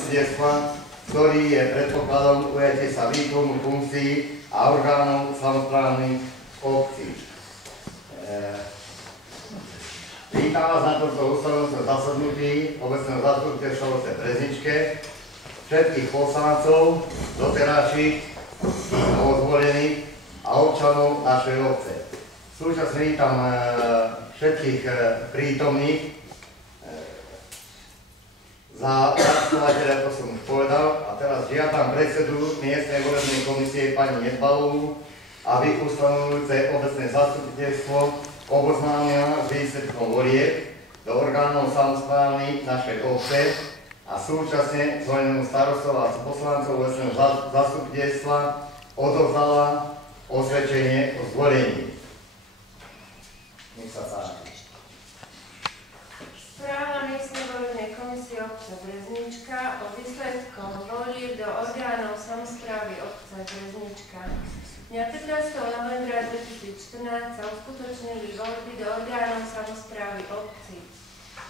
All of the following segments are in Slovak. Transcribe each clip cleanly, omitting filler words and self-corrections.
zastupiteľstva, ktorý je predpokladom ujatie sa výkonu funkcií a orgánov samosprávnych obcí. Vítam vás na tomto ústavnom zasadnutí obecného zastupiteľstva v Brezničke, všetkých poslancov, doterajších, novozvolených a občanov našej obce. Súčasne vítam všetkých prítomných za pracovateľa, ako som už povedal, a teraz žiadam predsedu miestnej volebnej komisie pani Nedbalovú, aby ustanovujúce obecné zastupiteľstvo oboznámila s výsledkom volieb do orgánov samosprávnych našej obce a súčasne zvolenému starostov a poslancov obecného zastupiteľstva odovzdala osvedčenie o zvolení. Nech sa páči. Správa miestnej volebnej komisie obce Breznička o výsledkoch volieb do orgánov samosprávy obce Breznička. Dňa 15. novembra 2014 sa uskutočnili voľby do orgánov samosprávy obci.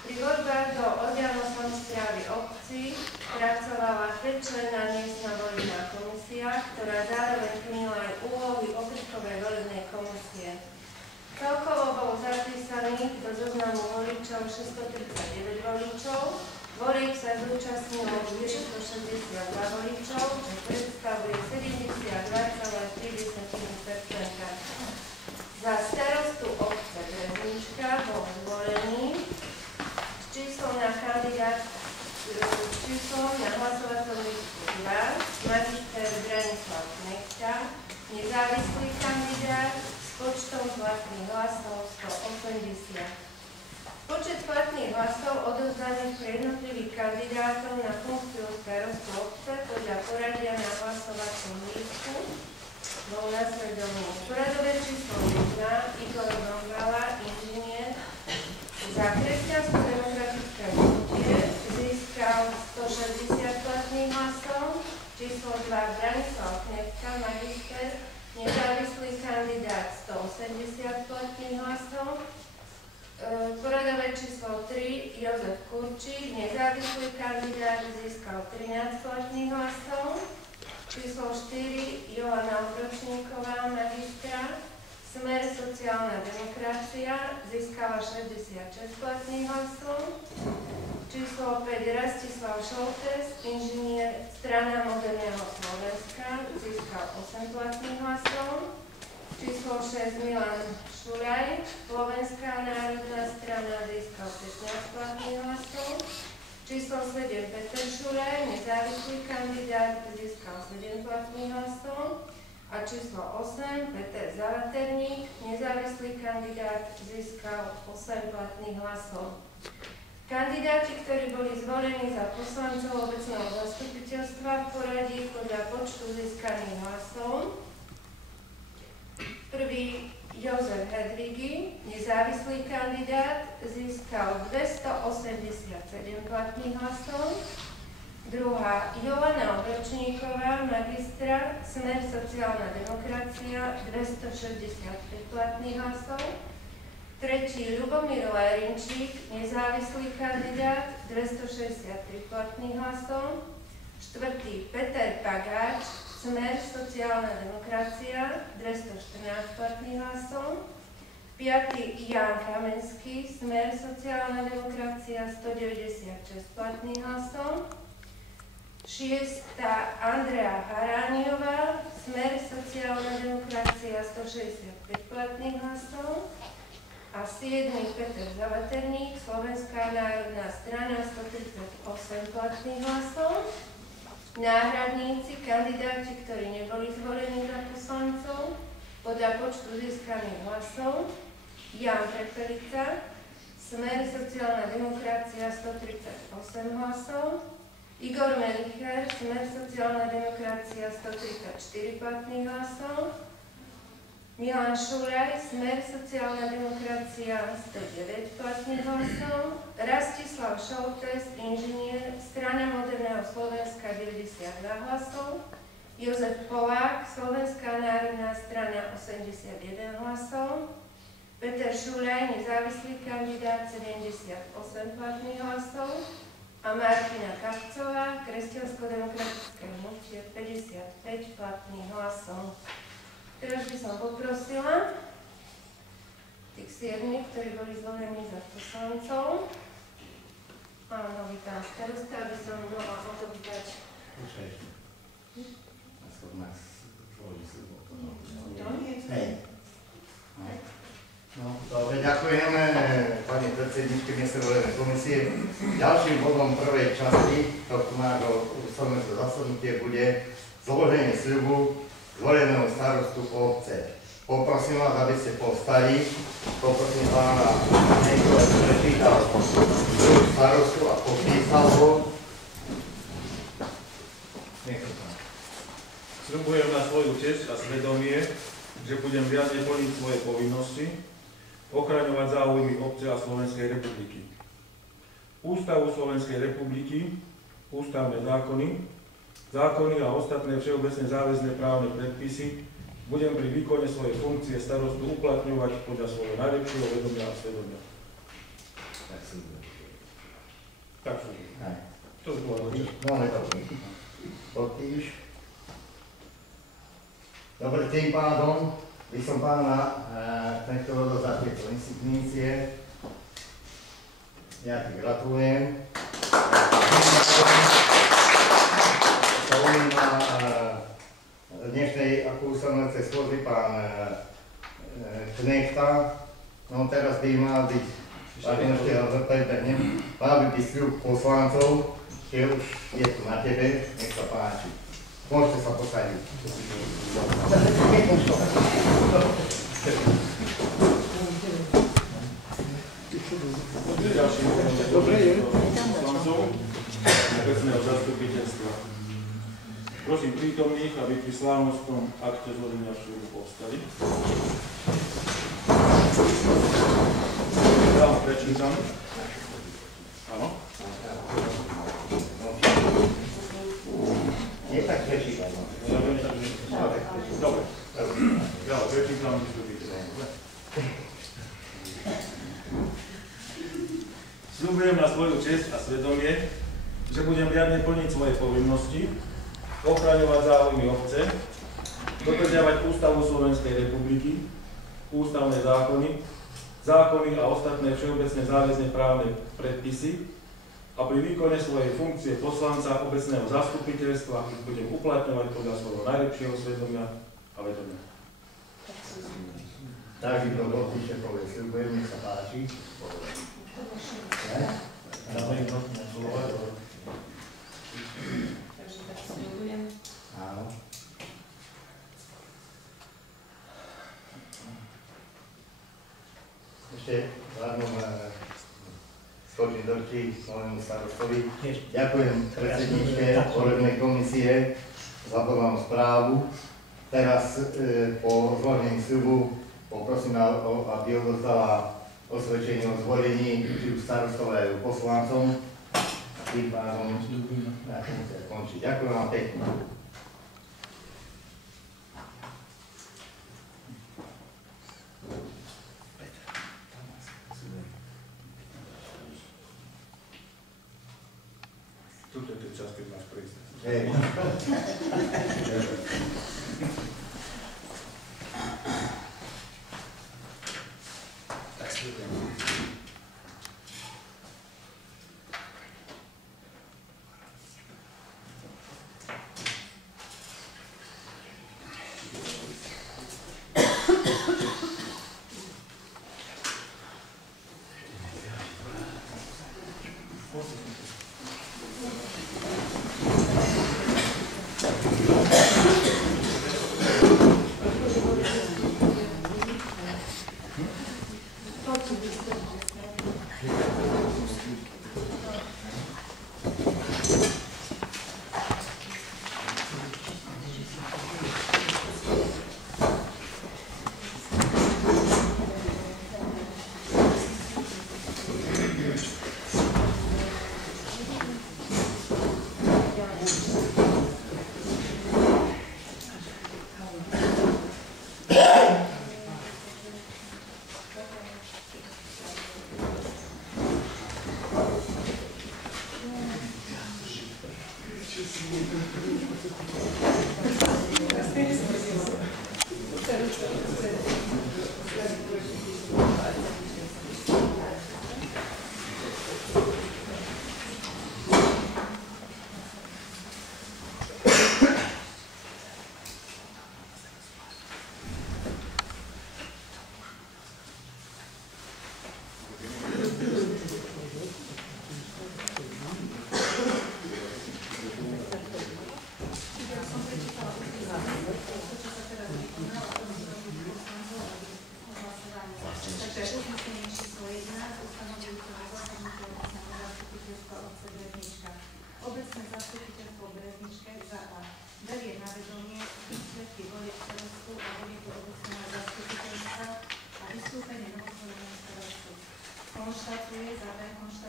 Pri voľbách do orgánov samosprávy obci pracovala 5-členná miestna volebná komisia, ktorá zároveň plnila aj úlohy okrskovej volebnej komisie. Celkovo bolo zapísaných do zoznamu voličov 639 voličov, volieb sa zúčastnilo 462 voličov, čo predstavuje 72,3%. Za starostu obce Breznička bol zvolený s číslom na hlasovacom lístku 2 magister Branislav Knechta, nezávislý kandidát s počtom platných hlasov 180. Počet platných hlasov odovzdaných pre jednotlivých kandidátov na funkciu starostu obce podľa poradia na hlasovacom lístku bol nasledovný. Poradové číslo 1 Igor Dongala, inžinier, za Kresťansko-demokratické hnutie získal 160 platných hlasov, číslo 2 Branislav Knechta, magister, nezávislý kandidát 180 platných hlasov, poradové číslo 3 Jozef Kurčík, nezávislý kandidát, získal 13 platných hlasov, číslo 4 Joana Obročníková, magistra, Smer sociálna demokracia, získala 66 platných hlasov, číslo 5 Rastislav Šoltes, inžinier, strana Moderného Slovenska, získal 8 platných hlasov, číslo 6 Milan Šuraj, Slovenská národná strana, získal 15 platných hlasov, číslo 7 Peter Šuraj, nezávislý kandidát, získal 7 platných hlasov a číslo 8 Peter Zalaterník, nezávislý kandidát, získal 8 platných hlasov. Kandidáti, ktorí boli zvolení za poslancov obecného zastupiteľstva v poradí podľa počtu získaných hlasov. Prvý Jozef Hedvigi, nezávislý kandidát, získal 287 platných hlasov. Druhá Joana Obročníková, magistra, Smer sociálna demokracia, 265 platných hlasov. Tretí Ľubomír Lérinčík, nezávislý kandidát, 263 platných hlasov. Štvrtý Peter Pagáč, Smer sociálna demokracia, 214 platných hlasov. Piatý Jan Kamenský, Smer sociálna demokracia, 196 platných hlasov. Šiestá Andrea Harániová, Smer sociálna demokracia, 165 platných hlasov. A 7. Peter Zalaterník, Slovenská národná strana, 138 platných hlasov. Náhradníci, kandidáti, ktorí neboli zvolení za poslancov, podľa počtu získaných hlasov: Jan Prepelica, Smer sociálna demokracia, 138 hlasov. Igor Melicher, Smer sociálna demokracia, 134 platných hlasov. Milan Šuraj, Smer sociálna demokracia, 109 platných hlasov. Rastislav Šoltes, inžinier, strana Moderného Slovenska, 92 hlasov. Jozef Polák, Slovenská národná strana, 81 hlasov. Peter Šuraj, nezávislý kandidát, 78 platných hlasov. a Martina Kapcová, Kresťansko-demokratické hnutie 55 platných hlasov. Teraz by som poprosila tých 7, ktorí boli zvolení za poslancov. Áno, vítám starosta, aby som mohla odovzdať. Dobre, ďakujeme pani predsedničke miestnej volebnej komisie. Ďalším bodom prvej časti tohto nášho ústavného zasadnutia bude zloženie sľubu zvoleného starostu obce. Poprosím vás, aby ste povstali. Poprosím pána niekto, aby prečítal sľub starostu a podpísal ho. Sľubujem na svoju česť a svedomie, že budem riadne plniť svoje povinnosti, ochraňovať záujmy obce a Slovenskej republiky. Ústavu Slovenskej republiky, ústavné zákony a ostatné všeobecne záväzné právne predpisy budem pri výkone svojej funkcie starostu uplatňovať podľa svojho najlepšieho vedomia a svedomia. Tak sľubujem. To by bola dočasť. Máme to. Podpíš. Dobre, tým pádom by som pána tento za tieto insignície. Ja ti gratulujem. Zaujíma dnešnej ústavnovacej služby pán Knechta. No teraz by mal byť, mal by byť sľub poslancov, že už je tu na tebe, nech sa páči. Môžete sa posadiť. Dobre je. Poslancov obecného zastupiteľstva. Prosím prítomných, aby pri slávnostnom akte zloženia sľubu povstali. Ja vám prečítam. Áno. Nie tak prečítaj. Dobre. Ja vám prečítam, vystupíte. Sľubujem na svoju česť a svedomie, že budem riadne plniť svoje povinnosti, ochraňovať záujmy obce, dodržiavať Ústavu Slovenskej republiky, ústavné zákony a ostatné všeobecne záväzné právne predpisy a pri výkone svojej funkcie poslanca obecného zastupiteľstva budem uplatňovať podľa svojho najlepšieho svedomia a vedomia. Takže to podpíše, povie, sľubujem, nech sa páči. Takže tak sľubujem. Áno. Ešte hľadom skočím do rčí môjmu starostovi. Ďakujem predsedničke volebnej komisie za podanú správu. Teraz po zložení sľubu poprosím, aby odozdala osvedčenie o zvolení či už starostov aj poslancom. Tým pádom končí. Ďakujem vám pekne. Tuto je ten čas, keď máš prísť.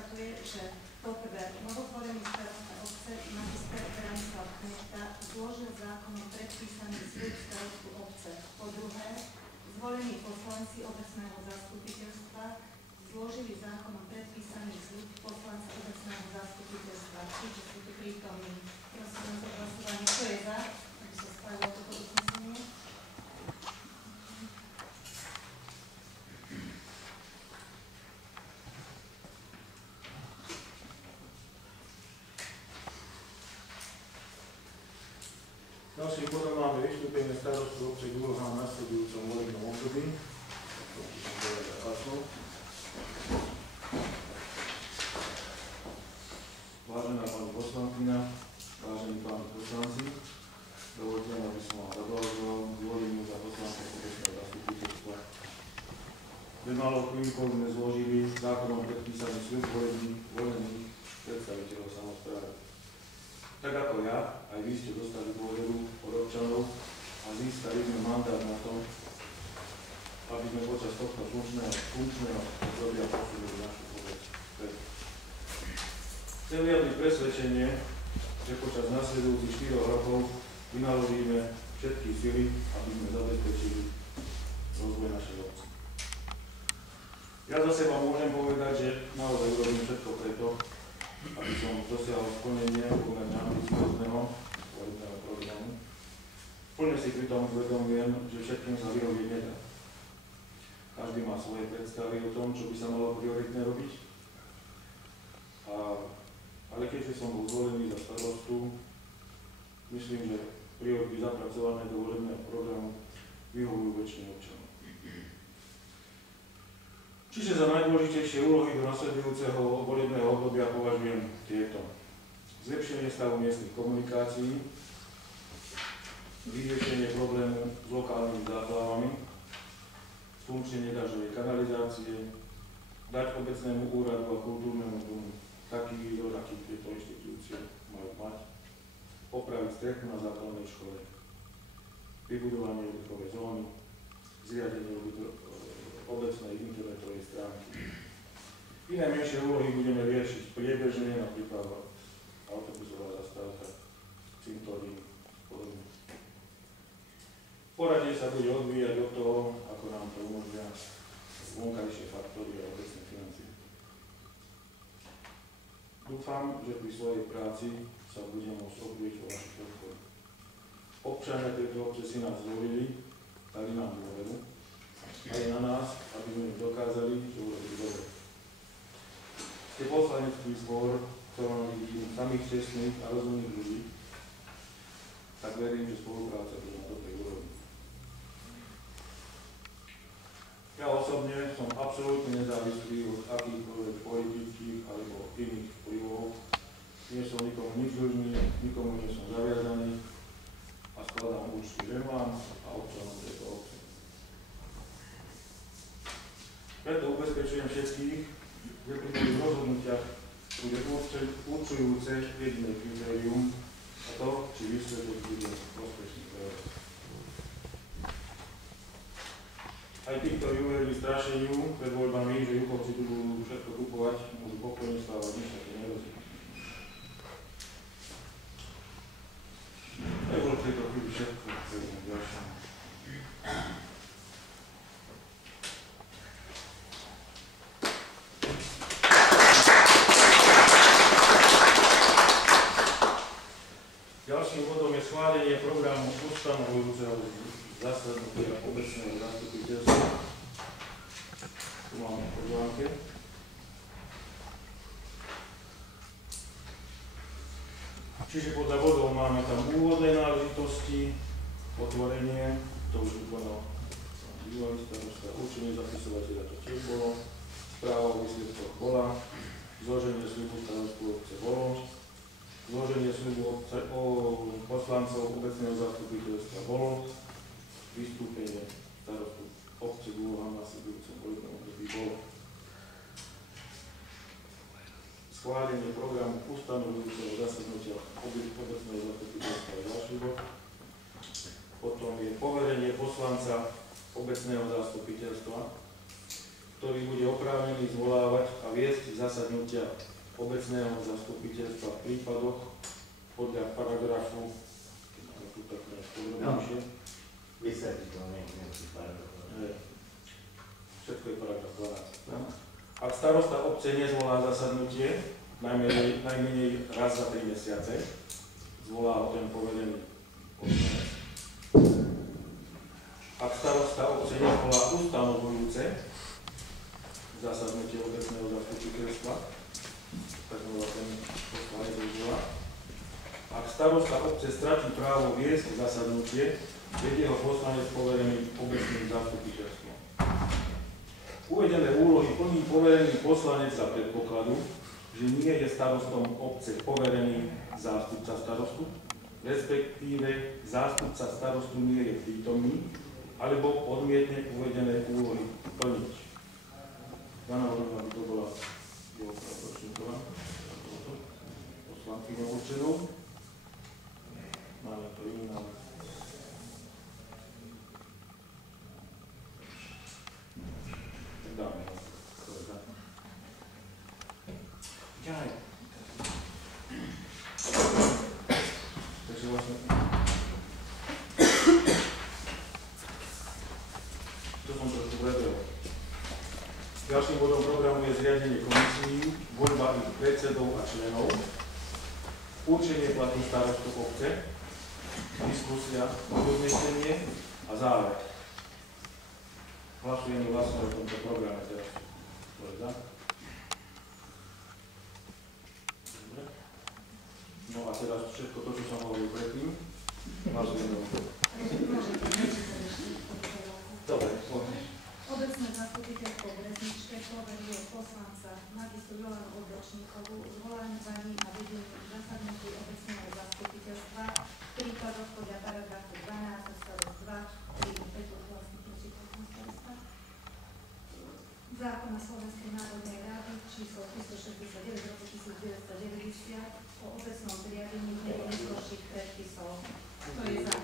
konštatuje, že poprvé novotvorený starosta obce magister Branislav Knechta zložil zákonom predpísaný sľub starostu obce. Po druhé, zvolení poslanci obecného zastupiteľstva zložili zákonom predpísaný sľub poslanca obecného zastupiteľstva. Čiže sú tu prítomní. Prosím za hlasovanie. Kto je za? Aby sa schválilo toto uznesenie. Ďalším bodom máme vystúpenie starostu obce Gulová v nasledujúcom volebnom období. Vážená pani poslankyňa, vážení páni poslanci, dovoľte mi, aby som vám zablahoželal k voleniu za poslanca obecného zastupiteľstva. Pred malou chvíľkou sme zložili zákonom predpísaný sľub volených predstaviteľov samosprávy. Tak ako ja, aj vy ste dostali dôveru od občanov a získali sme mandát na to, aby sme počas tohto funkčného obdobia posunuli našu obec. Chcem vyjadriť presvedčenie, že počas nasledujúcich 4 rokov vynaložíme všetky sily, aby sme zabezpečili rozvoj našej obce. Ja za seba môžem povedať, že naozaj urobím všetko preto, aby som dosiahol splnenie pomerne ambiciozného volebného programu. Plne si pritom uvedomujem, že všetkým sa vyrobiť nedá. Každý má svoje predstavy o tom, čo by sa malo prioritne robiť. Ale keďže som bol zvolený za starostu, myslím, že priority zapracované do volebného programu vyhovujú väčšine občanov. Čiže za najdôležitejšie úlohy do nasledujúceho volebného obdobia považujem tieto. Zlepšenie stavu miestnych komunikácií, vyriešenie problému s lokálnymi záplavami, sfunkčnenie dažďovej kanalizácie, dať obecnému úradu a kultúrnemu domu taký výzor, aký tieto inštitúcie majú mať, opraviť strechu na základnej škole, vybudovanie oddychovej zóny, zriadenie obecnej internetovej stránky. Iné menšie úlohy budeme riešiť priebežne, napríklad autobusová zastávka, cintorín a podobne. Poradie sa bude odvíjať od toho, ako nám to umožnia vonkajšie faktory a obecné financie. Dúfam, že pri svojej práci sa budem môcť oprieť o vašu podporu. Občania tejto obce si nás zvolili, dali nám dôveru, a je na nás, aby sme dokázali, že urobili dobre. Ste poslanecký zbor, ktorom vidím samých čestných a rozumných ľudí, tak verím, že spolupráca bude na dobrej úrovni. Ja osobne som absolútne nezávislý od akýchkoľvek politických alebo iných vplyvov. Nie som nikomu nič dlžný, nikomu nie som zaviazaný a skladám účty ženám a občanom tejto obce. Preto ubezpečujem všetkých, že pri mojich rozhodnutiach bude určujúce jediné kritérium a to, či výsledok bude prospešný pre vás. Aj tí, ktorí uverili strašeniu pred voľbami, že Jukovci tu budú všetko kupovať, môžu pokojne stávať, nič také nerozumie. To je bolo v tejto chvíli všetko, čo je ďalšie. Ďalším bodom je schválenie programu ustanovujúceho zasadnutia obecného zastupiteľstva. Tu máme pozvánke. Čiže podľa bodov máme tam úvodné náležitosti, otvorenie, to už vykonal bývalý starosta, určenie zapisovateľa, to tiež bolo, správa o výsledkoch bola, zloženie sľubu starostu obce bolo, zloženie sľubu poslancov obecného zastupiteľstva bolo, vystúpenie starostu obce Gulová na nasledujúcom volebnom období bolo. Schválenie programu ustanovujúceho zasadnutia obecného zastupiteľstva je ďalší bod. Potom je poverenie poslanca obecného zastupiteľstva ktorý bude oprávnený zvolávať a viesť zasadnutia obecného zastupiteľstva v prípadoch podľa paragrafu, tu tak podrobnejšie, Vysvetliť to, nemusí paragraf. Všetko je paragraf 12. Ak starosta obce nezvolá zasadnutie, najmenej raz za 3 mesiace, zvolá ho ten poverený poslanec. Ak starosta obce nezvolá ustanovujúce zasadnutie obecného zastupiteľstva, tak zvolá ten poslanec zvolá. Ak starosta obce stratí právo viesť zasadnutie, vedie ho poslanec poverený obecným zastupiteľstvom. Uvedené úlohy plní poverený poslanec za predpokladu, že nie je starostom obce poverený zástupca starostu, respektíve zástupca starostu nie je prítomný, alebo odmietne uvedené úlohy plniť. Ja navrhujem, aby to bola poslankyňa určenou. Máme to iný návrh. Dáme. Ďalej. Takže vlastne... To som trošku vredel. Ďalším bodom programu je zriadenie komisií, voľba ich predsedov a členov, určenie platu starostu obce, diskusia, uznesenie a záver. Hlasujeme vlastne o tomto programe teraz. To je za. Dobre. No a teraz všetko to, čo som hovoril predtým, hlasujeme o tom. Dobre, poďme. Obecné zastupiteľstvo v Brezničke poveruje poslanca magistru Jolanu Odročníkovú zvolaniu a vedení zasadnutí obecného zastupiteľstva v prípadoch podľa paragrafu 12 odstavec 2 zákona Slovenskej národnej rady číslo 369 roku 1990 o obecnom zriadení neskorších predpisov. Kto je za?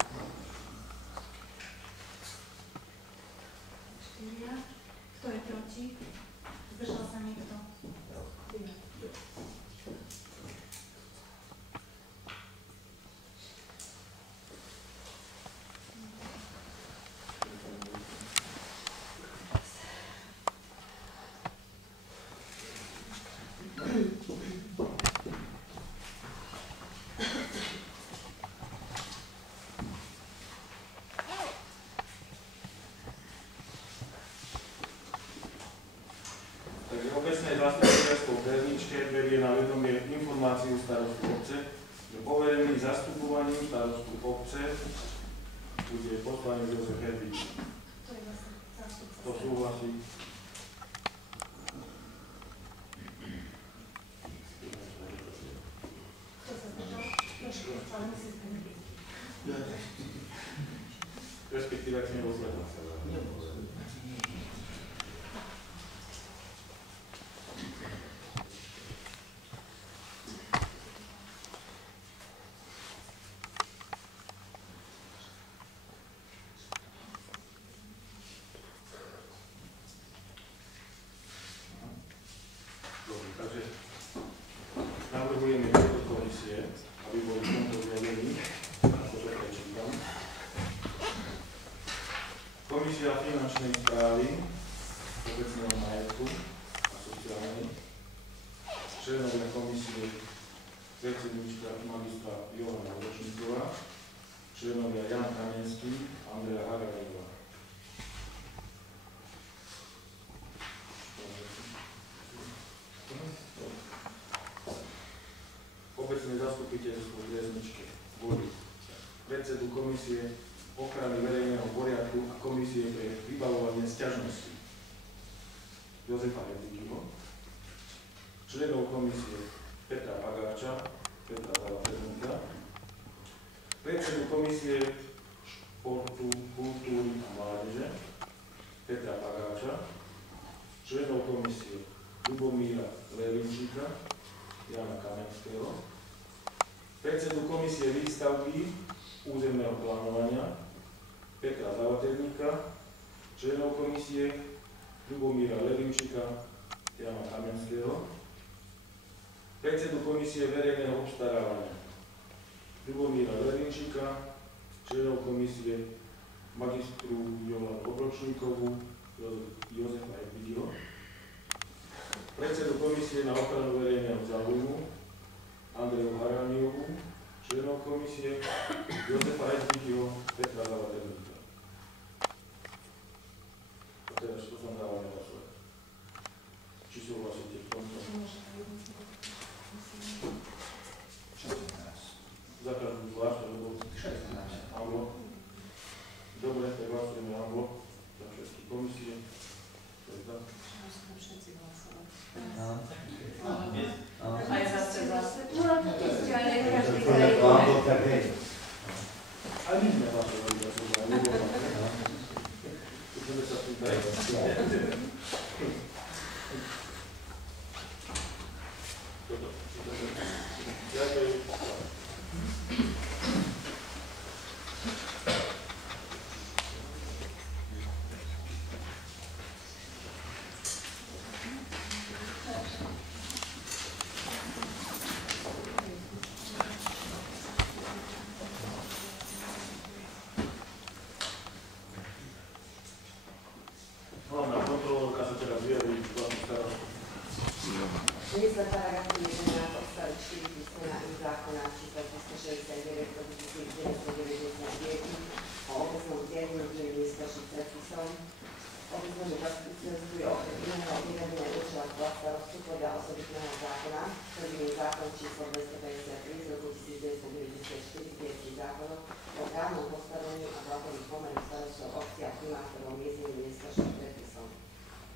4. Kto je proti? Zdržal sa niekto? Obecné zastupiteľstvo v Brezničke berie na vedomie informáciu starostu obce, že poverený zastupovaním starostu obce bude poslanec Jozef Herbík. To súhlasí. Respektíve, ak si nebol sledom. Takže navrhujeme tieto komisie, aby boli v tomto zriadení, ako to prečítam. Komisia finančnej správy, obecného majetku a sociálnej, členovia komisie predsednička magistra Jolana Odročníková, členovia Jan Kamenský, Andrea Hararová. Obecné zastupiteľstvo v Brezničke volí predsedu komisie ochrany verejného poriadku a komisie pre vybavovanie sťažností Jozefa Herbíkyho, členov komisie Petra Pagáča, Petra Zalaferníka, predsedu komisie športu, kultúry a mládeže Petra Pagáča, členov komisie Ľubomíra Levinčíka, Jana Kamenského, predsedu komisie výstavby územného plánovania Petra Zalaterníka, členov komisie Ľubomíra Levinčíka, Jana Kamenského, predsedu komisie verejného obstarávania Ľubomíra Levinčíka, členov komisie magistru Jolanu Obročníkovú, Jozefa Epidio, predsedu komisie na ochranu verejného záujmu Andreju Haraniovú, členov komisie Jozefa Epidio, Petra Zavaterníka. A teraz to som dával na hlasovať. Či súhlasíte v tomto? Za každú zvlášť, lebo áno. Dobre, tak hlasujeme áno za všetky komisie. To je tak. Všetci hlasovať. Aj zase. No, ešte aj nie každý A my sme hlasovali za seba, nebolo. Budeme sa s tým dať. Ďakujem. Hlavná kontrolórka sa teraz vyjadrí v platných starosti. Zmysle paragrafu 11 odstavec 4 písmena I zákona číslo 369/1999 o obecnom zriadení miestnejších predpisov. Obecnému zastupiteľstvu je okrem iného vyvedenie účela starostu podľa osobitného zákona, ktorý je zákon číslo 253 z roku 1994 zbierky zákonov o právnom postavení a platových pomeroch starostov obcí a primátorov miestnych miestnejších predpisov.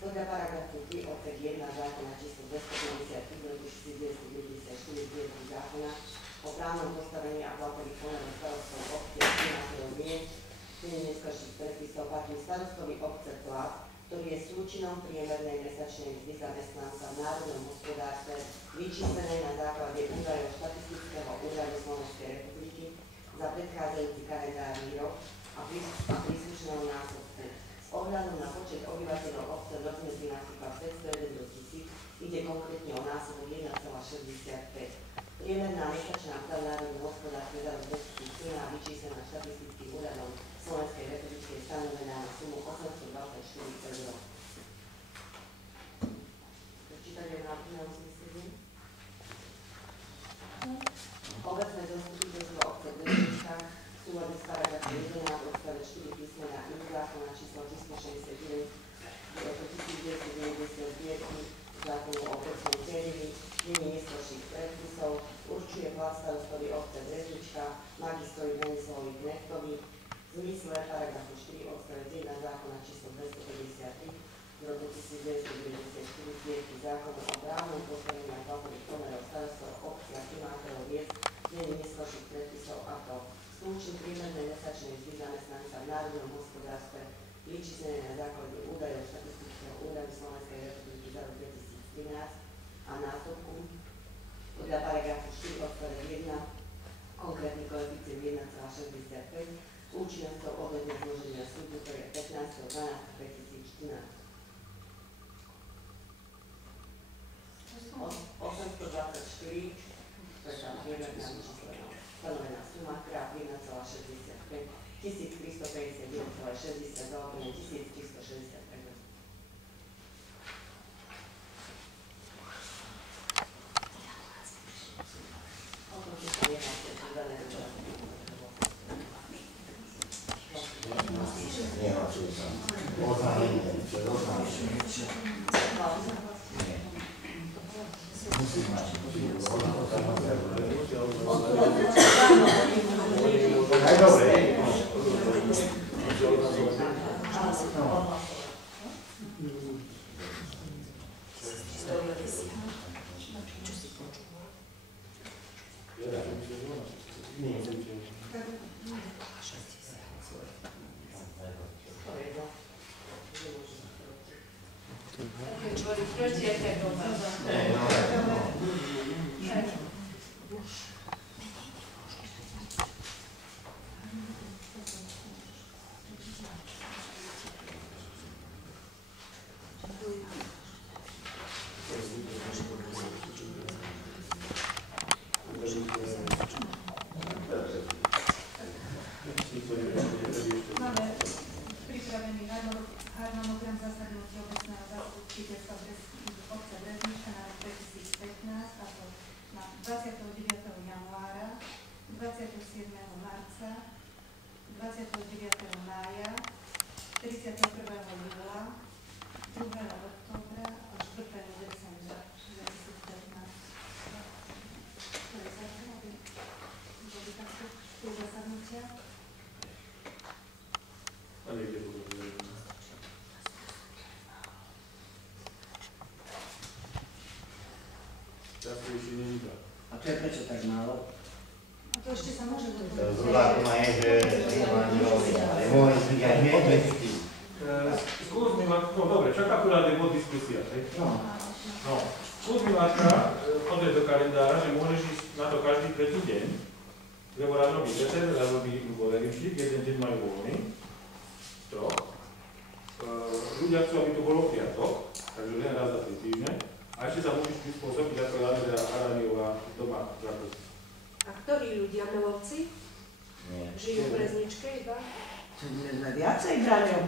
Podľa paragrafu 3 odsek 1 zákona číslo 253 z roku 1994 zbierky zákona o právnom postavení a platových pomeroch starostov obcí a primátorov miest neskôrších predpisov platí starostovi obce plat, ktorý je súčinom priemernej mesačnej mzdy zamestnanca v národnom hospodárstve vyčíslenej na základe údajov štatistického úradu Slovenskej republiky za predchádzajúci kalendárny rok a príslušného násobku. S ohľadom na počet obyvateľov obce v rozmedzi napríklad 501 do 1000 ide konkrétne o násobok 1,65. Priemerná mesačná mzda v národnom hospodárstve za rok 2013 vyčíslená štatistickým úradom Slovenskej republiky je stanovená na sumu 824 eur. Prečítanie na inom zmysle? Obecné zastupiteľstvo obce Breznička v súlade s paragrafom 11 odstavec 4 písmena I zákona číslo 369 z roku 1999 zákonu o obecnom zriadení neskôrších predpisov určuje plat starostovi obce Breznička magistrovi Branislavovi Knechtovi v zmysle paragrafu 4 odstavec 1 zákona číslo 253 z roku 1994 zbierky zákona o právnom postavení a platových pomerov starostov obcí a primátorov miest neskôrších predpisov a to súčin priemernej mesačnej mzdy zamestnanca v národnom hospodárstve vyčíslené na základe údajov štatistického úradu Slovenskej republiky za rok 2013 a násobku podľa paragrafu 4 odstavec 1 konkrétny koeficient 1,65 účinnosťou od dňa zloženia súdu, to je 15.12.2014. 824, to je tá priemerná vyčíslená stanovená suma, krát 1,65, 1351,60 zaobené 1360 eur. O tom, že sa nemáte dané Nehlasujú sa. Oznámenie. Musím mať. Aj dobre. Častejšie nie iba. A to je prečo tak málo? A to ešte sa môže doplniť. Druhá téma je, že môj zvyk hneď. Skús mi, no dobre, čak akurát je bod diskusia, hej? No, skús mi, Marka, pozrieť do kalendára, že môžeš ísť na to každý tretí deň, lebo raz robí večer, raz robí ľuboveríčik, jeden deň majú voľný, troch. Ľudia chcú, aby to bolo piatok, takže len raz za 3 týždne. A ešte sa musíš prispôsobiť, ako je Andrea Araniová doma v Žakovci. A ktorí ľudia, Melovci? Žijú v Brezničke iba? Sme viacej, Braňo.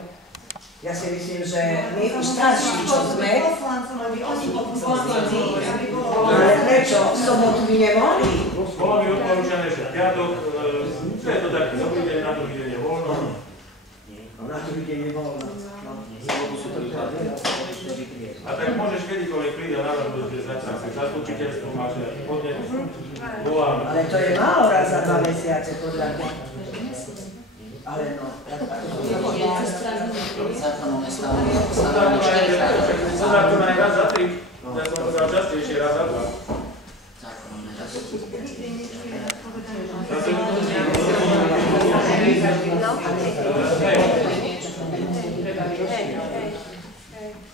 Ja si myslím, že my už starší, čo sme, Poslancom, aby oni poslanci, aby bolo... ale prečo? V sobotu by nemohli? Bolo mi odporúčané, že piatok, to je to taký dobrý deň, na druhý deň je voľno. Na druhý deň je voľno. A tak môžeš kedykoľvek prísť a navrhnúť, že začať sa zastupiteľstvo, máš podnet, volám. Ale to je málo raz za 2 mesiace, podľa mňa. Ale no, zákonom nestále. Zákon aj raz za 3, ja som povedal častejšie, raz za 2. Zákonom neraz.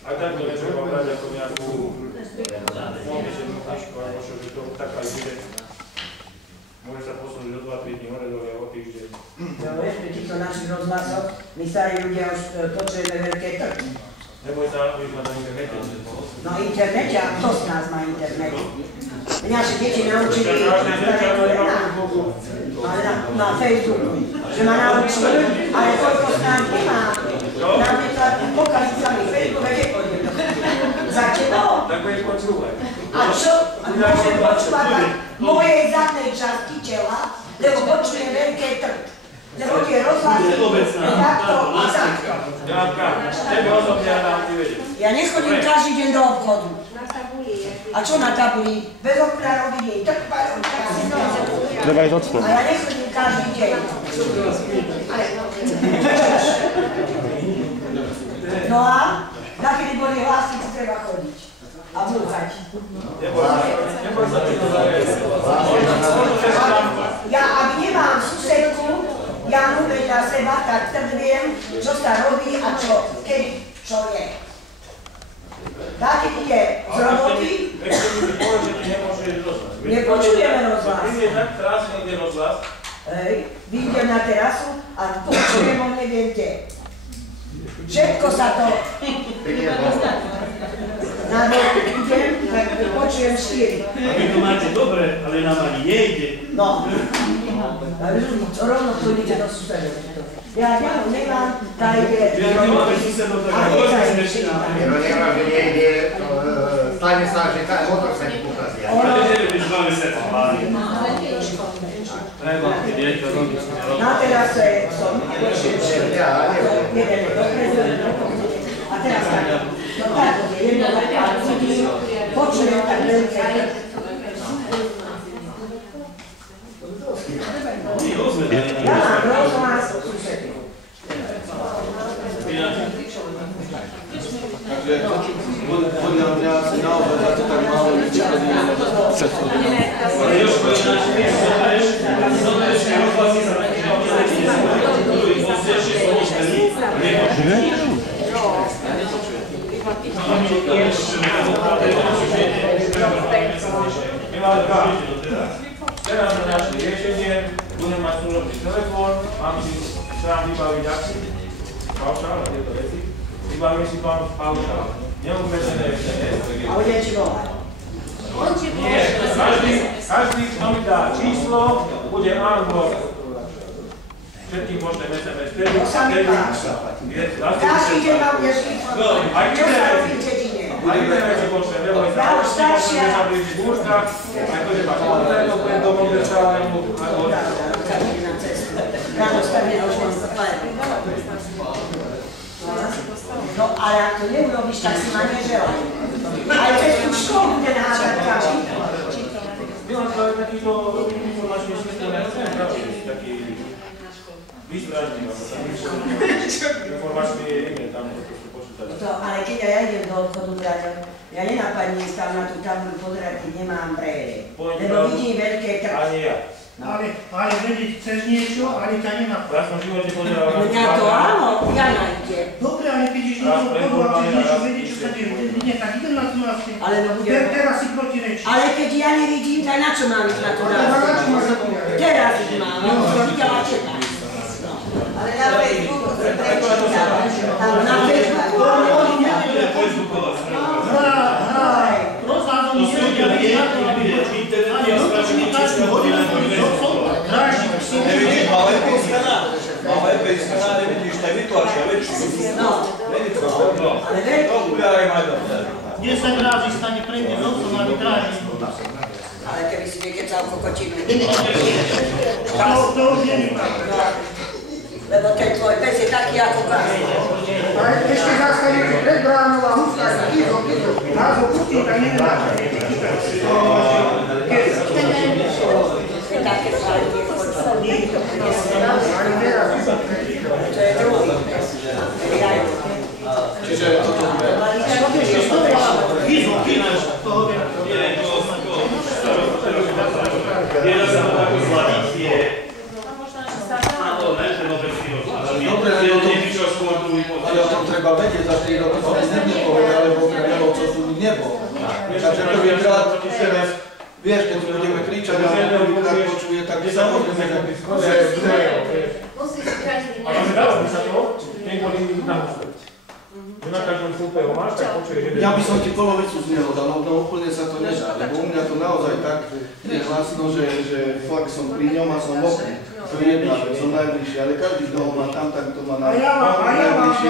A takto netreba brať ako nejakú pomyšenú knižku, ale možno, že to taká bude. Môže sa posunúť o 2-3 dní hore dole o týždeň. no vieš, pri týchto našich rozhlasoch, my starí ľudia už počujeme veľké trky. Neboj sa, už ma na internete. No internete, a kto z nás má internet? Naše deti naučili ale na Facebooku, že ma naučili, ale koľko z nás nemá. Napríklad, pokažiť sa mi Facebook, kde chodím. Za tebou? Tak budeš počúvať. A čo? Môžem počúvať na mojej zadnej časti tela, lebo počujem veľké trky. Lebo tie rozhlasy, takto a takto. Janka, tebe osobne ja dám ti vedieť. Ja nechodím každý deň do obchodu. Na tabuli je. A čo na tabuli? Bez okulárov vidieť, tak pár okulárov. Treba ísť od spodu. A ja nechodím každý deň. No a? Nakedy boli hlasnici, treba chodiť. A búchať. Neboj sa, ty to zariadí. Ja, ak nemám susedku, Janu vedľa seba, tak tak viem, čo sa robí a čo, kedy, čo je. Dáte ide z roboty? Ešte mi si povedal, že ty nemôžeš rozhlas. Nepočujeme rozhlas. Ty je tak krásne ide rozhlas. Hej, vyjdem na terasu a počujem o neviem kde. Všetko sa to... Na dole idem, tak počujem 4. A vy to máte dobre, ale nám ani nejde. No. Rovno pôjdete do susedov. Ja nemám, tá ide... Ja nemáme susedov, tak aj hoďme smešná. Nemám, že niekde, stane sa, že motor sa ti pokazí. Ale nevieš, máme sa chváli. Na terase som počujem všetko. Jeden dopredu, a teraz tak. No tak, jedno tak, počujem tak veľké. Ja mám rozhlas susedov. Takže podľa mňa si naozaj za to tak málo ľudí. Ale Jožko, zoberieš rozhlasy sa Teraz sme našli riešenie, budeme mať služobný telefón, mám si sám vybaviť akci, paušál a tieto veci. Vybavím si vám paušál, neobmedzené SMS. A budem ti volať. Nie, každý, kto mi dá číslo, bude unblock. Všetkým možné SMS. To sa mi páči. Každý deň mám nešlífať. Čo sa robí v dedine? Aj internet si počne, neboj sa, Ja už staršia. môžeš sa blížiť v úrkach, aj to, že máš internet, pred domom, kde sa aj Ráno stavne už no ale ak to neurobíš, tak si ma neželaj. Aj cez tú školu ten hádať každý. Milan, to je takýto informačný systém, ja chcem pravdiť, taký výstražný, informačný e-mail tam, to počítač. Ale keď ja idem do obchodu, Ja nenapadnem tam na tú tabuľu pozerať, keď nemám brejle. Poďme Lebo tam. vidím veľké Ani ja. Ale vedieť chceš niečo, ale ťa nenapadne. Ja som v živote pozeral na Mňa to áno, ja nájde. Dobre, ale keď ideš niečo podoba, chceš niečo vedieť, čo sa deje, nie, tak idem na tú násne. Ale no bude... Teraz si protirečí. Ale keď ja nevidím, tak na čo mám ísť na tú následku? Teraz ich mám, lebo som videla teba. Ale na Facebooku sa prečítala. Na Facebooku, ale oni nevedia. Facebooková stránka. Rozhľadom To sú ľudia, ale dokumentačnú hodinu hráš si Nevidíš malé písmená? Malé písmená nevidíš, tak vytlačia väčšiu. No, Není to. ale veľký. No, uberaj majdo. 10 razy stane pred mňa nosom a vytráži. Ale keby si nekecal kokotinu. To už nie je pravda. Lebo ten tvoj pes je taký ako krásny. Ale ešte zastanete pred bránou a húskaš, izo. Názov pustím, tak neviem na čo. Je také fajn, je chodí. Ale teraz. To je druhý pes. Čiže toto bude. Izo, toho Jedna sa to tako zladiť je... Áno, ne, ten obecný rozhľad. Dobre, ale to... Nevyčo športový pocit. Ale o tom treba vedieť, za 4 roky to vôbec nepovedal, lebo okrem toho, čo tu nebol. Takže prvýkrát, vieš, keď tu budeme kričať a prvýkrát počuje, tak samozrejme, že... Musí si každý A vám dalo by sa to, keď boli nahostiť. Že na každom súpe ho máš, tak počuješ jeden. Ja by som ti polovicu z neho dal, no úplne sa to nedá, lebo u mňa to naozaj tak je hlasno, že fakt som pri ňom a som v okne. To je jedna vec, som najbližšie, ale každý, kto ho má tam, tak to má najbližšie.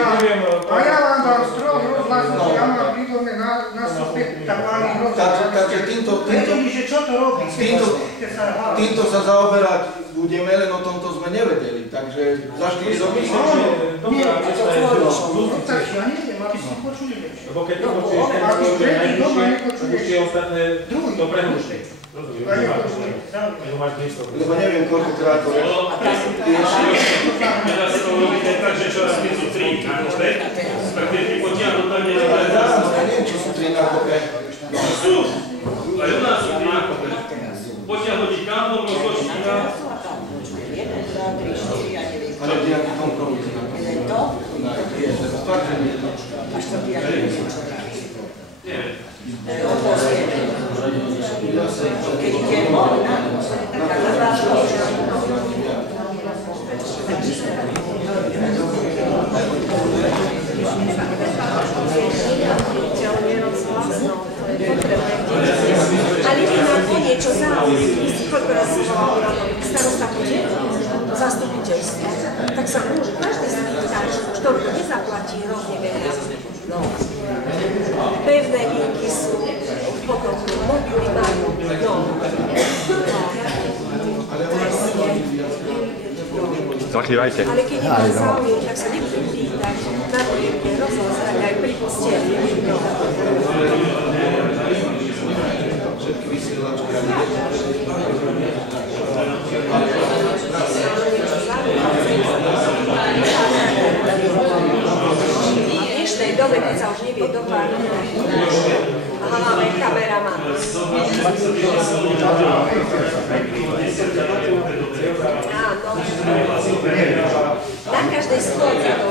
A ja vám dám stroj rozhlasu, že ja mám výborné na súpe, tak mám ich rozhlasu. Takže Vedeli, že čo to robí, týmto sa zaoberať budeme, len o tomto sme nevedeli, takže za 4 roky... Nie, a čo to tak ja neviem, aby si počuli lepšie. Lebo keď to počuješ, ten tvoj, že najbližšie, už tie ostatné to prehluší. Lebo neviem, koľkokrát to je. Teraz to robíte tak, že čoraz keď sú 3 na kope, tak keď ti potiahnu tam nie Ja neviem, či sú 3 na kope. Sú! Aj u nás sú 3 na kope. Potiahnu ti kandom, rozločí ti na... Jeden, dva, tri, štyri, ja neviem. Ale nejaký kompromis. Jeden to? Fakt, že nie. A štvrtý, ja neviem. Neviem. Keď ide von, tak hľadá Ali by nám po niečo záujem, koľko raz starosta bude zastupiteľstvo, tak sa môže každý spýtať, ktorý to nezaplatí rok, neviem, no. Pevné linky sú, potom mobily majú, no. Zachlívajte. Ale keď je to záujem, tak sa nebudem pýtať, na to je rozhlas, tak aj pri posteli. Všetky vysielačky. V dnešnej dobe, keď sa už nevie dopadnúť, aha, máme kameramana. Áno. Na každej schôdze to.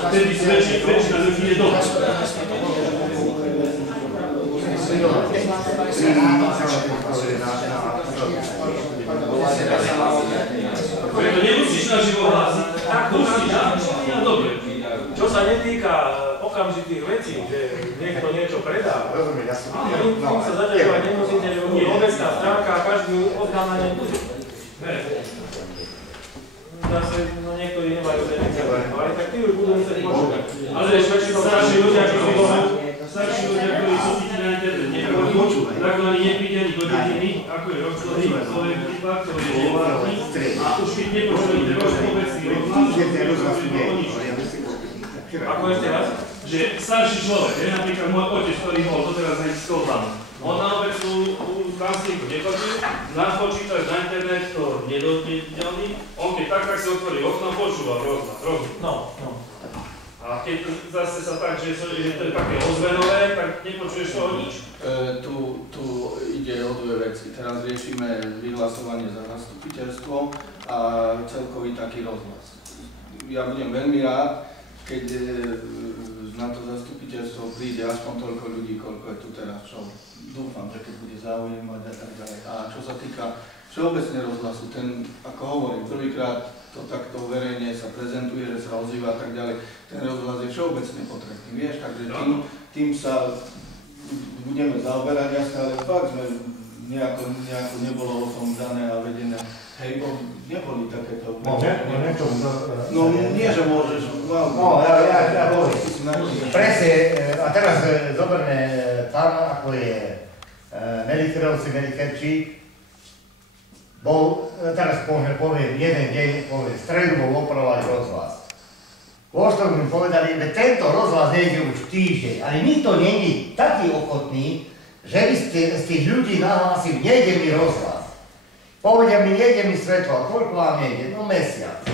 Vtedy si väčšina ľudí je doma. Preto nemusíš na živo hlásiť. Musíš, a dobre. Čo sa netýka okamžitých vecí, že niekto niečo predá, tým sa zadržovať nemusíte, že bude obecná stránka a každý oznámenie bude. Zase niektorí nemajú ten internet, ale tak tí už budú musieť počúvať. Ale väčšinou starší ľudia, ktorí sú chytí na internet, nechodu, tak oni nepríde ani do dediny, ako je rozhodný, človek prípad, ktorý je nevládny, a už keď nepočuli obecný rozhlas, ako ešte raz? Že starší človek, napríklad môj otec, ktorý bol doteraz na Skolbanu, on na obecnú transminku nechodil, na počítač, na internet to nedotiaľný, on keď tak si otvorí okno, počúval rozhlas. No. A keď zase sa tak, že to je také ozvenové, tak nepočuješ toho nič. Tu ide o dve veci. Teraz riešime vyhlasovanie za zastupiteľstvo a celkový taký rozhlas. Ja budem veľmi rád, keď na to zastupiteľstvo príde aspoň toľko ľudí, koľko je tu teraz, čo dúfam, že keď bude zaujímať a tak ďalej. A čo sa týka všeobecne rozhlasu, ten, ako hovorím, prvýkrát to takto verejne sa prezentuje, že sa ozýva a tak ďalej, ten rozhlas je všeobecne potrebný, vieš, takže tým sa budeme zaoberať, jasne, ale fakt sme nejako nebolo o tom dané a vedené. Hej, neboli takéto... No nie, že môžeš... No, ja poviem. Presne, a teraz zoberme tam, ako je Melicherovci, Melicherčík, bol, teraz poviem jeden deň, poviem, stredu bol opravovať rozhlas. Vo štvrtok mi povedali, že tento rozhlas nejde už týždeň, ale nikto není taký ochotný, že by z tých ľudí nahlásili, nejde mi rozhlas. Povedia mi, nejde mi svetlo, a koľko vám nejde? No mesiac.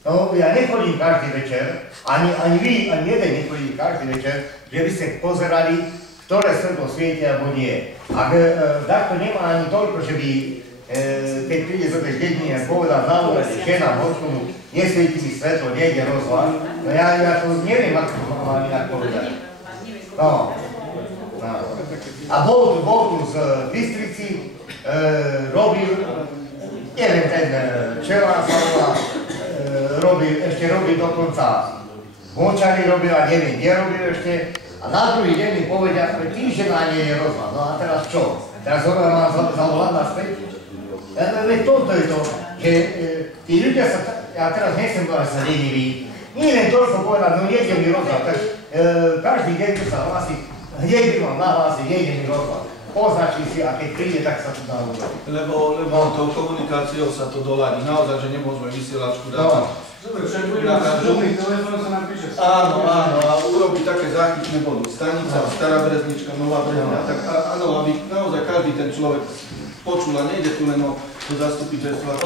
No ja nechodím každý večer, ani vy, ani jeden nechodí každý večer, že by ste pozerali, ktoré svetlo svieti alebo nie. Ak takto nemá ani toľko, že by keď príde do tej dediny a povedal na úrade ženám hospodu, nesvieti mi svetlo, nejde rozhlas, no ja to neviem, ako to mám inak povedať. No. A bol tu z Bystrici, robil, neviem, ten Čelán sa volá, ešte robil dokonca Močary robil a neviem, kde robil ešte. A na druhý deň mi povedia, že týždeň na nie je rozhlas. No a teraz čo? Teraz ho mám zavolať naspäť? Veď toto je to, že tí ľudia sa, ja teraz nechcem povedať, že sa leniví, nie len toľko povedať, no nejde mi rozhlas, tak každý deň, keď sa hlási, hneď by vám nahlási, nejde mi rozhlas. Poznačí si a keď príde, tak sa tu dá urobiť. Lebo tou komunikáciou sa to doladí, naozaj, že nemôžeme vysielačku dávať. Áno, a urobiť také záchytné body. Stanica, Stará Breznička, Nová Breznica, tak áno, aby naozaj každý ten človek počul a nejde tu len o zastupiteľstvo.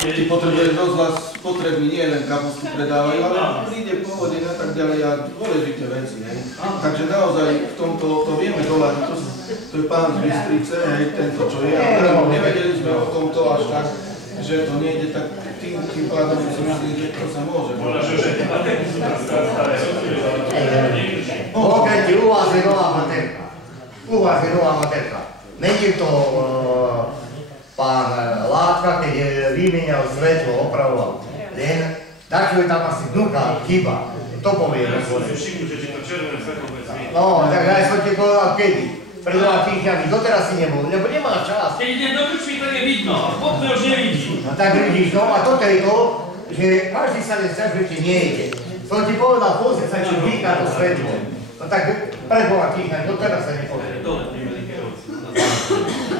Ty potrebuješ rozhlas potrebný, nie len kapustu predávajú, ale príde pohode a tak ďalej a dôležité veci. Takže naozaj v tomto to vieme doľadiť. To je pán z Bystrice, tento čo je. Nevedeli sme o tomto až tak, že to nejde tak. Tým pádom si myslím, že to sa môže. Konkrétne u vás je nová materka. U vás je nová materka. Není to pán Látka, keď vymienial svetlo, opravoval. Len takto je tam asi vnúka, chyba. To poviem. No, tak ja som ti povedal kedy. Pred 2 týždňami, doteraz si nebol, lebo nemáš čas. Keď idem do krčmy, tak je vidno, potom už nevidím. No tak vidíš, no a toto je to, že každý sa nesťažuje, či nejde. Som ti povedal, pozri sa, či blíka to svetlo. No tak pred 2 týždňami, doteraz sa nepozrie.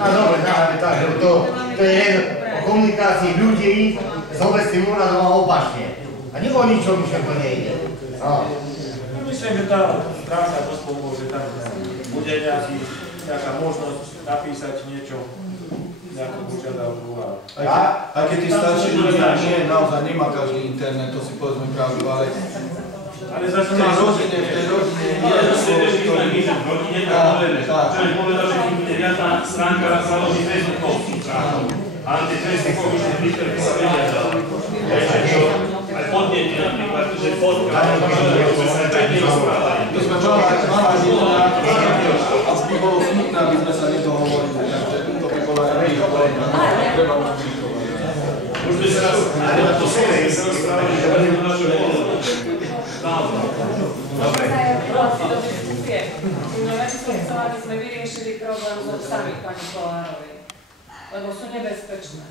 A dobre, dáme tak, že to je len o komunikácii ľudí s obecným úradom a opačne. A o ničom už to nejde. Myslím, že tá práca dosť pomôže, tak bude nejaká možnosť napísať niečo, nejakú požiadavku a keď tí starší ľudia naozaj nemá každý internet, to si povedzme pravdu, ale zase v tej rodine ale zase v rodine tak povedal, že keď bude viac stránka založí Facebookovskú stránku. Ale tie Facebookovky sa príklady sa vedia dávať. Aj podnety napríklad, že fotka, že sa pekne rozprávali. To sme mala živná a by bolo smutné, aby sme sa nedohovorili, takže to by bola aj treba publikovať. Už by sa raz, ale to sme sa rozprávali, že budeme naše polohu. Dobre. Ja by som chcela, aby sme vyriešili problém so psami pani Kolárovej, lebo sú nebezpečné.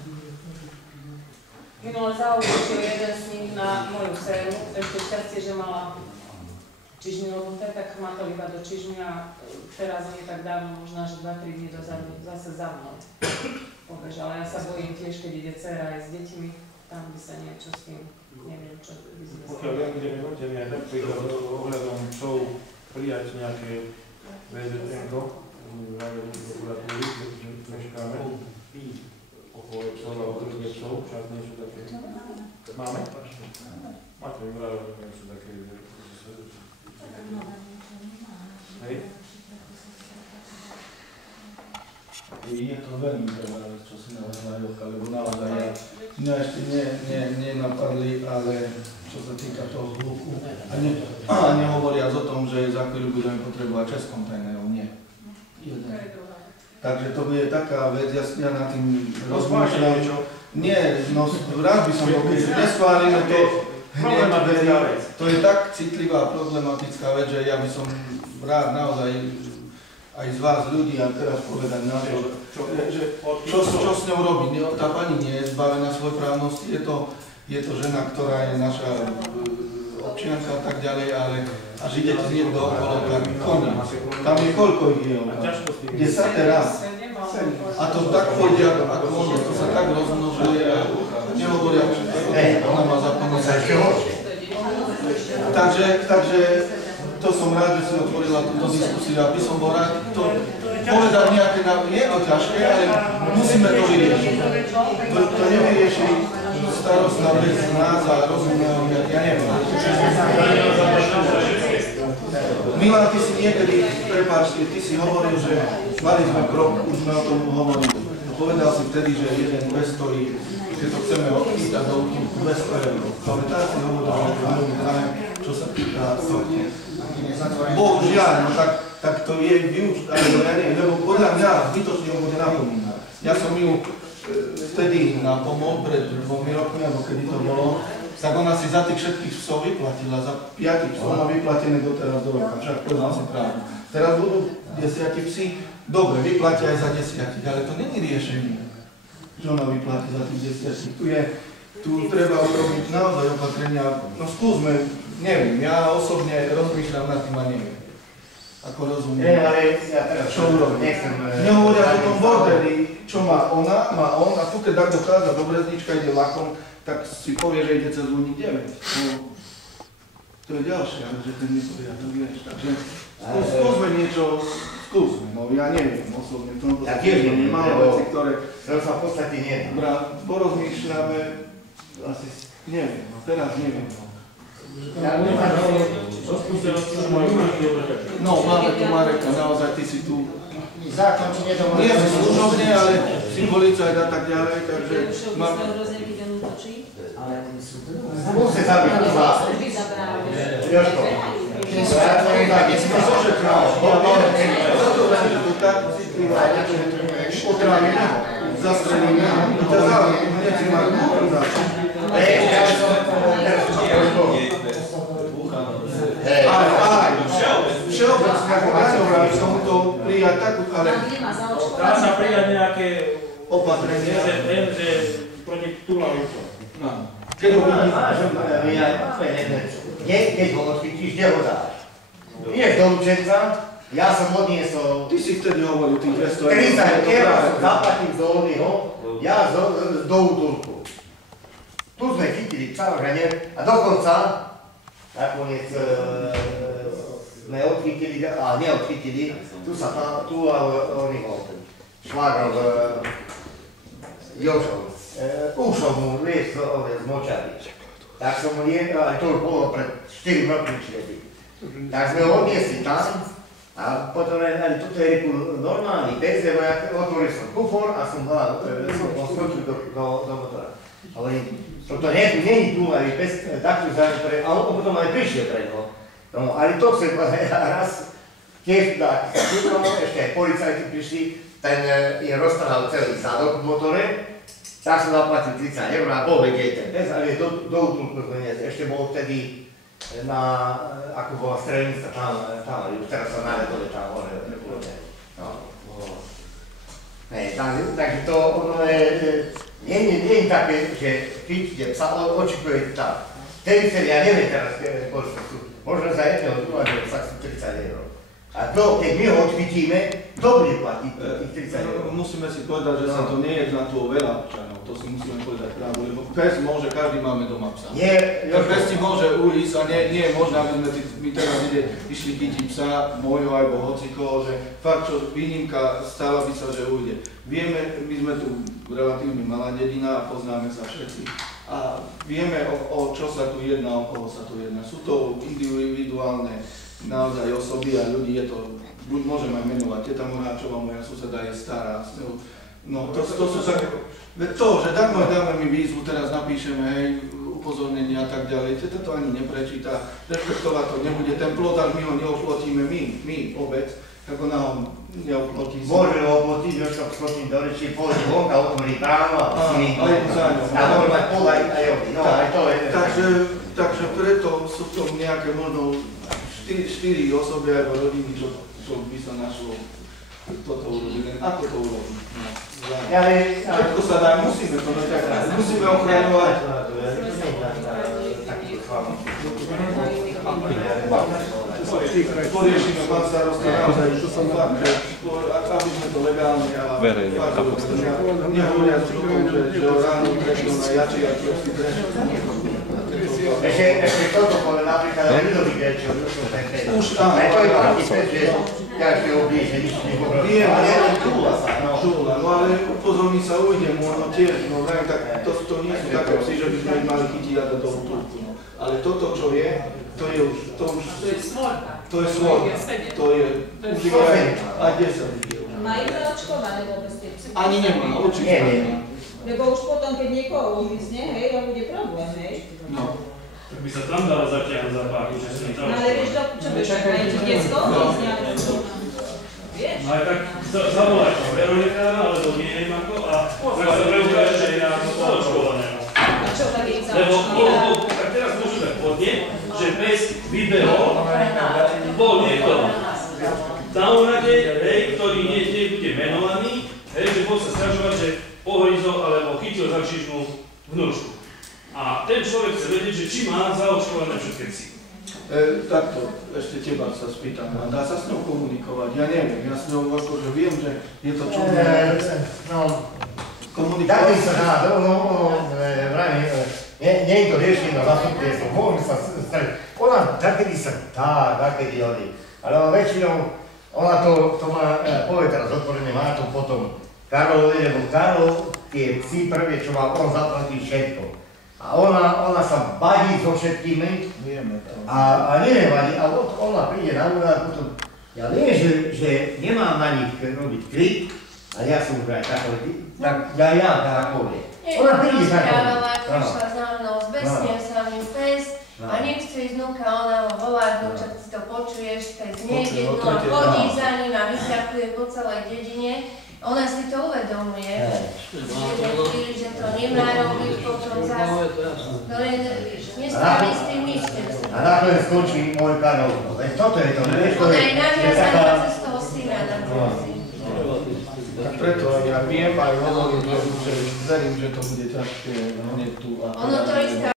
Minule zaútočil jeden z nich na moju dceru, ešte šťastie, že mala čižmy obuté, tak ma to iba do čižmy a teraz nie tak dávno, možno až 2-3 dní dozadu, zase za mnou pobežala. Ja sa bojím tiež, keď ide dcera aj s deťmi, tam by sa niečo s tým, neviem, čo by sme sa... Pokiaľ viem, kde mi nutení aj napríklad ohľadom psov prijať nejaké VZN-ko, prokuratúry, kde meškáme, okolo psov a okolo psov, však niečo také. Máme? Máte vybrávať, niečo také, že Hej. Je to veľmi dobrá vec, čo si navrhla Jolka, lebo naozaj mňa ešte nenapadli, ale čo sa týka toho hluku, a nehovoriac o tom, že za chvíľu budeme potrebovať 6 kontajnerov, nie. Takže to bude taká vec, ja na tým rozmýšľam, nie, no rád by som bol, keď neschválime to hneď, to je tak citlivá problematická vec, že ja by som rád naozaj aj z vás ľudí a teraz povedať názor, čo s ňou robí. Tá pani nie je zbavená svojprávnosti, je to žena, ktorá je naša občianka a tak ďalej, ale až idete niekto okolo, tak koní. Tam je koľko ich je? 10 raz. A to tak chodia, ako ono, to sa tak rozmnožuje a nehovoria, že ona má zaplniť. Takže to som rád, že si otvorila túto diskusiu, aby som bol rád to povedať nejaké, je to ťažké, ale musíme to vyriešiť. To nevyrieši starostná vec nás a rozumného, ja neviem. Milan, ty si niekedy, prepáčte, ty si hovoril, že mali sme krok, už sme o tom hovorili. Povedal si vtedy, že jeden bez stojí, keď to chceme odpýtať do 200 €. Ale teraz si hovoril, že je veľmi drahé, čo sa týka toho. Bohužiaľ, no tak to je vyučné, lebo podľa mňa zbytočne ho bude napomínať. Ja som ju vtedy napomol pred 2 rokmi, alebo kedy to bolo, tak ona si za tých všetkých psov vyplatila, za 5 psov má vyplatené doteraz do roka, však povedal si pravdu. Teraz budú 10 psi, dobre, vyplatia aj za 10, ale to není riešenie, že ona vyplatí za tých 10. Tu treba urobiť naozaj opatrenia, no skúsme, neviem, ja osobne rozmýšľam nad tým a neviem. Ako rozumiem. Nie, ale ja teraz čo urobím? nechcem... Nehovoria o tom bordeli, čo má ona, má on, a tu keď tak dochádza do Breznička, ide vlakom, tak si povie, že ide cez Luník 9. To je ďalšia, že ten neporiadok, vieš. Takže skúsme niečo, no ja neviem osobne, to ja tiež neviem, málo veci, ktoré... To sa v podstate neviem. Porozmýšľame, asi neviem, teraz neviem. No, máme tu Mareka, naozaj ty si tu. Zákon či nedovolí. Nie si služobne, ale si policajt a tak ďalej, takže... Musí zabiť tu vás. Jožko. Ja to neviem, keď si to zožetral. Otravíme, zastrelíme, to záleží, hneď si majú ale všeobecne, ako nazovali som to prijať takú, ale... Dá sa prijať nejaké opatrenie, že proti túlavicu. Keď ho vidí... Keď ho odchytíš, kde ho dáš? Ideš do Lučenca, ja som odniesol... Ty si vtedy hovoril tých 200 30 € som zaplatil z Dolného, ja do útulku. Tu sme chytili psa, že nie, a dokonca nakoniec sme odchytili, a neodchytili, tu oni bol ten švágrov Jožov, ušol mu liest z močary. Tak som mu ale to už bolo pred 4 rokmi čiedy. Tak sme ho odniesli tam a potom aj toto je normálny pes, lebo ja otvoril som kufor a som skočil do motora. Hovorím, toto nie je túlavý pes, takto zaujímavé, a on potom aj prišiel pre ňo. No, ale to chcem povedať, raz tiež tak, ešte aj policajti prišli, ten je roztrhal celý zadok v motore, tak som zaplatil 30 € a bol vedieť ten pes, ale do útulku sme niesli. Ešte bol vtedy ako bola strelnica tam, už teraz sa na letole tam hore. Takže to ono nie je také, že chytíte psa, očikujete tam. Vtedy ja neviem teraz, koľko sú. Možno za jedného túlažného psa sú 30 €. A to, keď my ho odchytíme, to bude platiť tých 30 €. Musíme si povedať, že sa to nie je na tú veľa občanov, to si musíme povedať pravdu, lebo pes môže, každý máme doma psa. Pes ti môže uísť a nie je možné, aby sme my teraz išli chytiť psa môjho alebo hocikoho, že fakt čo výnimka stala by sa, že ujde. Vieme, my sme tu relatívne malá dedina a poznáme sa všetci. A vieme, o čo sa tu jedná, o koho sa tu jedná. Sú to individuálne naozaj osoby a ľudí, je to, buď môžem aj menovať, teta Moráčová, moja suseda je stará. No, to sú také, to, že dáme mi výzvu, teraz napíšeme, hej, upozornenia a tak ďalej, teta to ani neprečíta, rešpektovať to nebude, ten plodár, my ho neoplotíme, my, obec, ako na ho neoplotí. Môže ho oplotiť, už sa skočiť do reči, pôjde vonka, otvorí bránu a si a je to za ňou. A môže mať pol aj oby, no aj to je. Takže preto sú to nejaké možno 4 osoby alebo rodiny, čo by sa našlo toto urobiť. Ako to urobiť? Všetko sa dá, musíme to naťahovať, musíme ochraňovať. Poriešime pán starosta, naozaj, čo som fakt, aby sme to legálne a nehovoriac o tom, že ráno prešlo na jači a kiosky prešlo. Ešte toto poviem napríklad aj ľudový Gečo, už áno. Aj to je taký pes, že ťažké oblíže, nič nepobrali. Viem, čula, no ale upozorní sa, ujde mu, ono tiež, no vrajím, tak to nie sú také psi, že by sme ich mali chytiť a dať do útulku. Ale toto, čo je, to je svorka. To je svorka. To je už aj 10. Majú zaočkované vôbec tie psy? Ani nemá, určite nie. Lebo už potom, keď niekoho uvízne, hej, to bude problém, hej? No. Tak by sa tam dalo zatiahnuť za páku, že si tam... No ale vieš, čo by čakajú ti detsko uvízne, ale čo? Vieš? No aj tak zavolaj to Veronikára, alebo nie neviem ako, a tak sa preukáže, že je na očkované. A čo tak je Lebo zaočkované? tak teraz môžu tak podnieť, že pes vybehol, bol niekto na úrade, hej, ktorý nebude menovaný, hej, že bol sa sťažovať, že pohryzol alebo chytil za kšižnú vnúčku. A ten človek chce vedieť, že či má zaočkované všetky psy. Takto, ešte teba sa spýtam, a dá sa s ňou komunikovať? Ja neviem, ja s ňou akože viem, že je to čudné. Komunikovať? Taký sa dá, nie je to riešenie na zastupiteľstvo, môžeme sa stretnúť. Ona takedy sa dá, takedy hodí, ale väčšinou ona to má, povie teraz otvorene, má to potom Karol, lebo Karol tie psy prvé, čo má, on zaplatí všetko. A ona sa badí so všetkými a nevadí, a ona príde na úrad potom, ja viem, že nemám na nich robiť krik, ale ja som už aj takový, tak ja poviem. Ona príde takový. Prišla za mnou, zbesnil sa mi pes a nechce ísť vnúka, ona ho volá, vnúča, ty to počuješ, pes nejde, no a chodí za ním a vyskakuje po celej dedine. Ona si to uvedomuje, že to nemá robiť, potom zase, no len nespraví s tým nič. A nakoniec skončí môj Karol. Toto je to, vieš, to je... Ona je naviazaná cez toho syna na cesi. Tak preto ja viem aj hovorím, že verím, že to bude ťažké hneď tu. Ono to isté.